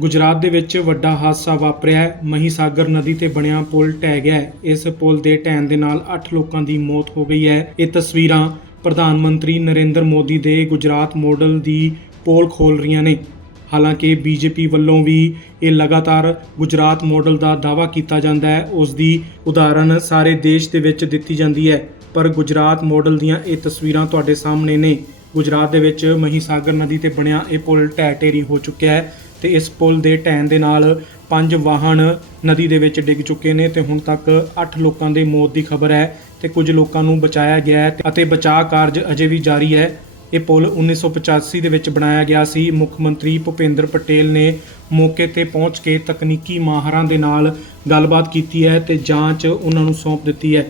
ਗੁਜਰਾਤ ਦੇ ਵਿੱਚ ਵੱਡਾ ਹਾਦਸਾ ਵਾਪਰਿਆ ਹੈ। ਮਹੀਸਾਗਰ ਨਦੀ ਤੇ ਬਣਿਆ ਪੁਲ ਢਹਿ ਗਿਆ ਹੈ। ਇਸ ਪੁਲ ਦੇ ਢਹਿਣ ਦੇ ਨਾਲ 8 ਲੋਕਾਂ ਦੀ ਮੌਤ ਹੋ ਗਈ ਹੈ। ਇਹ ਤਸਵੀਰਾਂ ਪ੍ਰਧਾਨ ਮੰਤਰੀ ਨਰਿੰਦਰ ਮੋਦੀ ਦੇ ਗੁਜਰਾਤ ਮੋਡਲ ਦੀ ਪੋਲ ਖੋਲ ਰਹੀਆਂ ਨੇ। ਹਾਲਾਂਕਿ ਬੀਜੇਪੀ ਵੱਲੋਂ ਵੀ ਇਹ ਲਗਾਤਾਰ ਗੁਜਰਾਤ ਮਾਡਲ ਦਾ ਦਾਅਵਾ ਕੀਤਾ ਜਾਂਦਾ ਹੈ। ਉਸ ਦੀ ਉਦਾਹਰਣ ਸਾਰੇ ਦੇਸ਼ ਦੇ ਵਿੱਚ ਦਿੱਤੀ ਜਾਂਦੀ ਹੈ। ਪਰ ਗੁਜਰਾਤ ਮਾਡਲ ਦੀਆਂ ਇਹ ਤਸਵੀਰਾਂ ਤੁਹਾਡੇ ਸਾਹਮਣੇ ਨੇ। ਗੁਜਰਾਤ ਦੇ ਵਿੱਚ ਮਹੀਸਾਗਰ ਨਦੀ ਤੇ ਬਣਿਆ ਇਹ ਪੁਲ ਢਹਿ ਢੇਰੀ ਹੋ ਚੁੱਕਿਆ ਹੈ। ਤੇ ਇਸ ਪੁਲ ਦੇ ਢਹਿਣ ਦੇ ਨਾਲ ਪੰਜ ਵਾਹਨ ਨਦੀ ਦੇ ਵਿੱਚ ਡਿੱਗ ਚੁੱਕੇ ਨੇ ਤੇ ਹੁਣ ਤੱਕ 8 ਲੋਕਾਂ ਦੇ ਮੌਤ ਦੀ ਖਬਰ ਹੈ ਤੇ ਕੁਝ ਲੋਕਾਂ ਨੂੰ ਬਚਾਇਆ ਗਿਆ ਹੈ ਅਤੇ ਬਚਾਅ ਕਾਰਜ ਅਜੇ ਵੀ ਜਾਰੀ ਹੈ। ਇਹ ਪੁਲ 1985 ਦੇ ਵਿੱਚ ਬਣਾਇਆ ਗਿਆ ਸੀ। ਮੁੱਖ ਮੰਤਰੀ ਭੁਪੇਂਦਰ ਪਟੇਲ ਨੇ ਮੌਕੇ ਤੇ ਪਹੁੰਚ ਕੇ ਤਕਨੀਕੀ ਮਾਹਰਾਂ ਦੇ ਨਾਲ ਗੱਲਬਾਤ ਕੀਤੀ ਹੈ ਤੇ ਜਾਂਚ ਉਹਨਾਂ ਨੂੰ ਸੌਂਪ ਦਿੱਤੀ ਹੈ।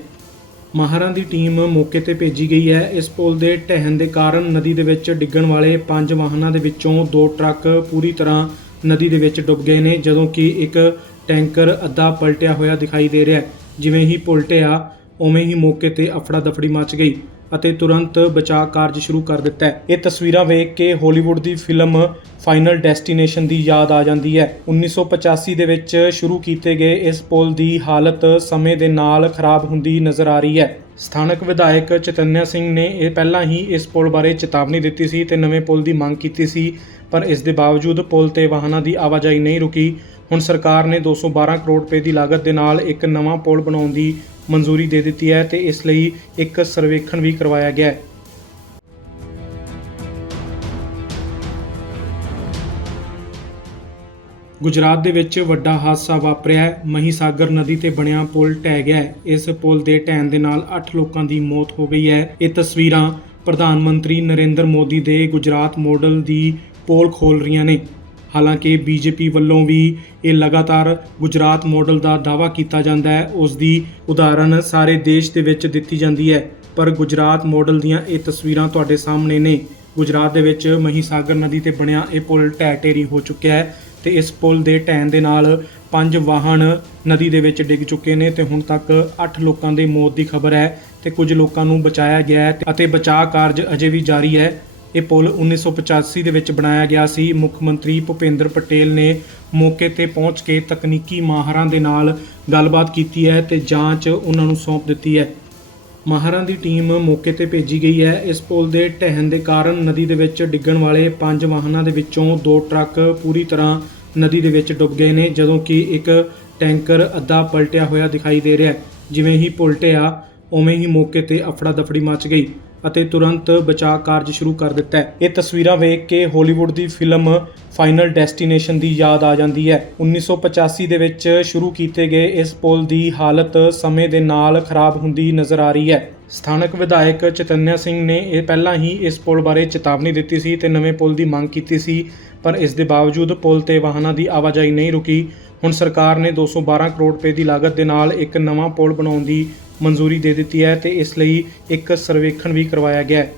ਮਾਹਰਾਂ ਦੀ ਟੀਮ ਮੌਕੇ ਤੇ ਭੇਜੀ ਗਈ ਹੈ। ਇਸ ਪੁਲ ਦੇ ਢਹਿਣ ਦੇ ਕਾਰਨ ਨਦੀ ਦੇ ਵਿੱਚ ਡਿੱਗਣ ਵਾਲੇ ਪੰਜ ਵਾਹਨਾਂ ਦੇ ਵਿੱਚੋਂ ਦੋ ਟਰੱਕ ਪੂਰੀ ਤਰ੍ਹਾਂ ਨਦੀ ਦੇ ਵਿੱਚ ਡੁੱਬ ਗਏ ਨੇ, ਜਦੋਂ ਕਿ ਇੱਕ ਟੈਂਕਰ ਅੱਧਾ ਪਲਟਿਆ ਹੋਇਆ ਦਿਖਾਈ ਦੇ ਰਿਹਾ ਹੈ। ਜਿਵੇਂ ਹੀ ਪੁਲ ਢਹਿਆ, ਉਵੇਂ ਹੀ ਮੌਕੇ ਤੇ ਅਫੜਾ ਦਫੜੀ ਮਚ ਗਈ। ਅਤੇ ਤੁਰੰਤ ਬਚਾਅ ਕਾਰਜ ਸ਼ੁਰੂ ਕਰ ਦਿੱਤਾ ਹੈ। ਇਹ ਤਸਵੀਰਾਂ ਵੇਖ ਕੇ ਹਾਲੀਵੁੱਡ ਦੀ ਫਿਲਮ ਫਾਈਨਲ ਡੈਸਟੀਨੇਸ਼ਨ ਦੀ ਯਾਦ ਆ ਜਾਂਦੀ ਹੈ। 1985 ਦੇ ਵਿੱਚ ਸ਼ੁਰੂ ਕੀਤੇ ਗਏ ਇਸ ਪੁਲ ਦੀ ਹਾਲਤ ਸਮੇਂ ਦੇ ਨਾਲ ਖਰਾਬ ਹੁੰਦੀ ਨਜ਼ਰ ਆ ਰਹੀ ਹੈ। ਸਥਾਨਕ ਵਿਧਾਇਕ ਚਤਨਿਆ ਸਿੰਘ ਨੇ ਇਹ ਪਹਿਲਾਂ ਹੀ ਇਸ ਪੁਲ ਬਾਰੇ ਚੇਤਾਵਨੀ ਦਿੱਤੀ ਸੀ ਤੇ ਨਵੇਂ ਪੁਲ ਦੀ ਮੰਗ ਕੀਤੀ ਸੀ, ਪਰ ਇਸ ਦੇ ਬਾਵਜੂਦ ਪੁਲ ਤੇ ਵਾਹਨਾਂ ਦੀ ਆਵਾਜਾਈ ਨਹੀਂ ਰੁਕੀ। ਹੁਣ ਸਰਕਾਰ ਨੇ 212 ਕਰੋੜ ਰੁਪਏ ਦੀ ਲਾਗਤ ਦੇ ਨਾਲ ਇੱਕ ਨਵਾਂ ਪੁਲ ਬਣਾਉਣ ਦੀ ਮਨਜ਼ੂਰੀ ਦੇ ਦਿੱਤੀ ਹੈ ਤੇ ਇਸ ਲਈ ਇੱਕ ਸਰਵੇਖਣ ਵੀ ਕਰਵਾਇਆ ਗਿਆ ਹੈ। ਗੁਜਰਾਤ ਦੇ ਵਿੱਚ ਵੱਡਾ ਹਾਦਸਾ ਵਾਪਰਿਆ ਹੈ। ਮਹੀਸਾਗਰ ਨਦੀ ਤੇ ਬਣਿਆ ਪੁਲ ਢਹਿ ਗਿਆ ਹੈ। ਇਸ ਪੁਲ ਦੇ ਢਹਿਣ ਦੇ ਨਾਲ 8 ਲੋਕਾਂ ਦੀ ਮੌਤ ਹੋ ਗਈ ਹੈ। ਇਹ ਤਸਵੀਰਾਂ ਪ੍ਰਧਾਨ ਮੰਤਰੀ ਨਰਿੰਦਰ ਮੋਦੀ ਦੇ ਗੁਜਰਾਤ ਮਾਡਲ ਦੀ ਪੋਲ ਖੋਲ ਰਹੀਆਂ ਨੇ। ਹਾਲਾਂਕਿ ਬੀਜੇਪੀ ਵੱਲੋਂ ਵੀ ਇਹ ਲਗਾਤਾਰ ਗੁਜਰਾਤ ਮਾਡਲ ਦਾ ਦਾਅਵਾ ਕੀਤਾ ਜਾਂਦਾ ਹੈ, ਉਸ ਦੀ ਉਦਾਹਰਨ ਸਾਰੇ ਦੇਸ਼ ਦੇ ਵਿੱਚ ਦਿੱਤੀ ਜਾਂਦੀ ਹੈ। ਪਰ ਗੁਜਰਾਤ ਮਾਡਲ ਦੀਆਂ ਇਹ ਤਸਵੀਰਾਂ ਤੁਹਾਡੇ ਸਾਹਮਣੇ ਨੇ। ਗੁਜਰਾਤ ਦੇ ਵਿੱਚ ਮਹੀਸਾਗਰ ਨਦੀ ਤੇ ਬਣਿਆ ਇਹ ਪੁਲ ਢਹਿ ਢੇਰੀ ਹੋ ਚੁੱਕਿਆ ਹੈ ਤੇ ਇਸ ਪੁਲ ਦੇ ਢਹਿਣ ਦੇ ਨਾਲ ਪੰਜ ਵਾਹਨ ਨਦੀ ਦੇ ਵਿੱਚ ਡਿੱਗ ਚੁੱਕੇ ਨੇ ਤੇ ਹੁਣ ਤੱਕ 8 ਲੋਕਾਂ ਦੇ ਮੌਤ ਦੀ ਖਬਰ ਹੈ ਤੇ ਕੁਝ ਲੋਕਾਂ ਨੂੰ ਬਚਾਇਆ ਗਿਆ ਹੈ ਅਤੇ ਬਚਾਅ ਕਾਰਜ ਅਜੇ ਵੀ ਜਾਰੀ ਹੈ। ਇਹ ਪੁਲ 1985 ਦੇ ਵਿੱਚ ਬਣਾਇਆ ਗਿਆ ਸੀ। ਮੁੱਖ ਮੰਤਰੀ ਭੁਪੇਂਦਰ ਪਟੇਲ ਨੇ ਮੌਕੇ ਤੇ ਪਹੁੰਚ ਕੇ ਤਕਨੀਕੀ ਮਾਹਰਾਂ ਦੇ ਨਾਲ ਗੱਲਬਾਤ ਕੀਤੀ ਹੈ ਤੇ ਜਾਂਚ ਉਹਨਾਂ ਨੂੰ ਸੌਂਪ ਦਿੱਤੀ ਹੈ। ਮਾਹਰਾਂ ਦੀ ਟੀਮ ਮੌਕੇ ਤੇ ਭੇਜੀ ਗਈ ਹੈ। ਇਸ ਪੁਲ ਦੇ ਢਹਿਣ ਦੇ ਕਾਰਨ ਨਦੀ ਦੇ ਵਿੱਚ ਡਿੱਗਣ ਵਾਲੇ ਪੰਜ ਵਾਹਨਾਂ ਦੇ ਵਿੱਚੋਂ ਦੋ ਟਰੱਕ ਪੂਰੀ ਤਰ੍ਹਾਂ ਨਦੀ ਦੇ ਵਿੱਚ ਡੁੱਬ ਗਏ ਨੇ, ਜਦੋਂ ਕਿ ਇੱਕ ਟੈਂਕਰ ਅੱਧਾ ਪਲਟਿਆ ਹੋਇਆ ਦਿਖਾਈ ਦੇ ਰਿਹਾ ਹੈ। ਜਿਵੇਂ ਹੀ ਪੁਲ ਢਹਿਆ ਉਵੇਂ ਹੀ ਮੌਕੇ ਤੇ ਅਫੜਾ ਦਫੜੀ ਮਚ ਗਈ। ਅਤੇ ਤੁਰੰਤ ਬਚਾਅ ਕਾਰਜ ਸ਼ੁਰੂ ਕਰ ਦਿੱਤਾ ਹੈ। ਇਹ ਤਸਵੀਰਾਂ ਵੇਖ ਕੇ ਹਾਲੀਵੁੱਡ ਦੀ ਫਿਲਮ ਫਾਈਨਲ ਡੈਸਟੀਨੇਸ਼ਨ ਦੀ ਯਾਦ ਆ ਜਾਂਦੀ ਹੈ। 1985 ਦੇ ਵਿੱਚ ਸ਼ੁਰੂ ਕੀਤੇ ਗਏ ਇਸ ਪੁਲ ਦੀ ਹਾਲਤ ਸਮੇਂ ਦੇ ਨਾਲ ਖਰਾਬ ਹੁੰਦੀ ਨਜ਼ਰ ਆ ਰਹੀ ਹੈ। ਸਥਾਨਕ ਵਿਧਾਇਕ ਚਤਨਿਆ ਸਿੰਘ ਨੇ ਇਹ ਪਹਿਲਾਂ ਹੀ ਇਸ ਪੁਲ ਬਾਰੇ ਚੇਤਾਵਨੀ ਦਿੱਤੀ ਸੀ ਤੇ ਨਵੇਂ ਪੁਲ ਦੀ ਮੰਗ ਕੀਤੀ ਸੀ, ਪਰ ਇਸ ਦੇ ਬਾਵਜੂਦ ਪੁਲ ਤੇ ਵਾਹਨਾਂ ਦੀ ਆਵਾਜਾਈ ਨਹੀਂ ਰੁਕੀ। ਹੁਣ ਸਰਕਾਰ ਨੇ 212 ਕਰੋੜ ਰੁਪਏ ਦੀ ਲਾਗਤ ਦੇ ਨਾਲ ਇੱਕ ਨਵਾਂ ਪੁਲ ਬਣਾਉਣ ਦੀ ਮਨਜ਼ੂਰੀ ਦੇ ਦਿੱਤੀ ਹੈ ਤੇ ਇਸ ਲਈ ਇੱਕ ਸਰਵੇਖਣ ਵੀ ਕਰਵਾਇਆ ਗਿਆ ਹੈ।